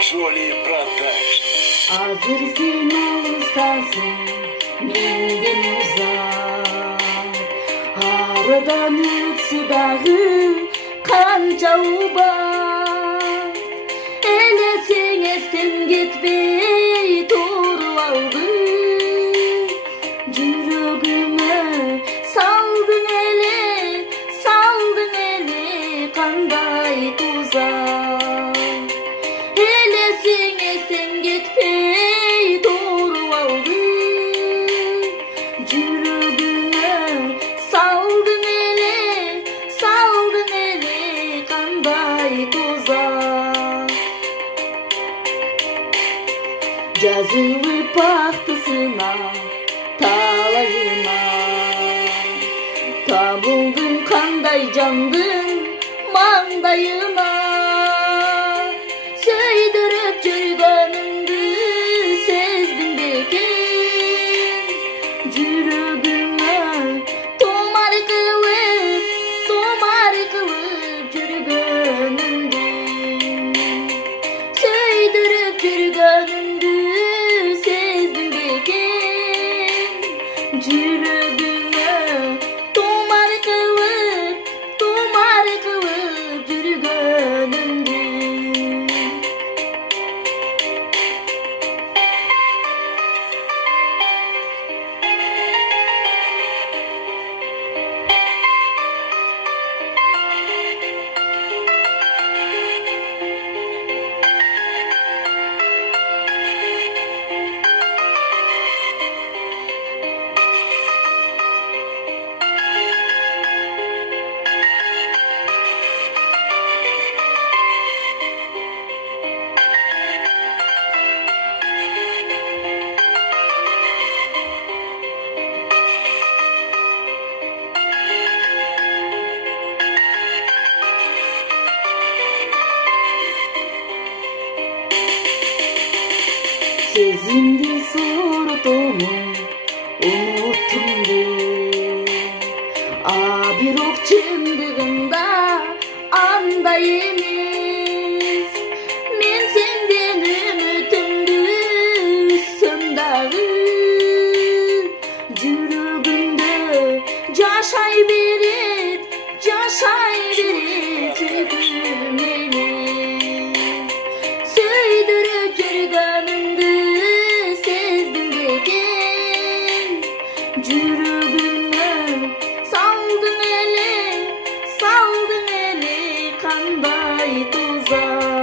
Жоли продаж. Азыр сен алыстасың менден узак, арыдан өтсө дагы канча убак, элесең эстен кетпей туруп алды, жүрөгүмө салдың эле кандай тузак, элесең эстен кетпей туруп алды, жүрөгүмө салдың эле кандай тузак. Жазылып бактысына талайына, табылдым кандай жандың маңдайына, сөйдүрүп жүргөнүңдү сездим бекен, жүрөгүмө томар кылып жүргөнүңдү, сөйдүрүп жүргөнүңдү сездим бекен, жүрөгүмө томар кылып жүргөнүңдү. Сезимди суртумун уnuттум деп, бирок чындыгында андай эмес. Мен сенден үмүтүмдү үзсөм дагы, жүрөгүмдө жашай берет сүйкүм элес. Сөйдүрүп жүргөнүңдү сездим бекен, жүрөгүмө салдың эле кандай тузак.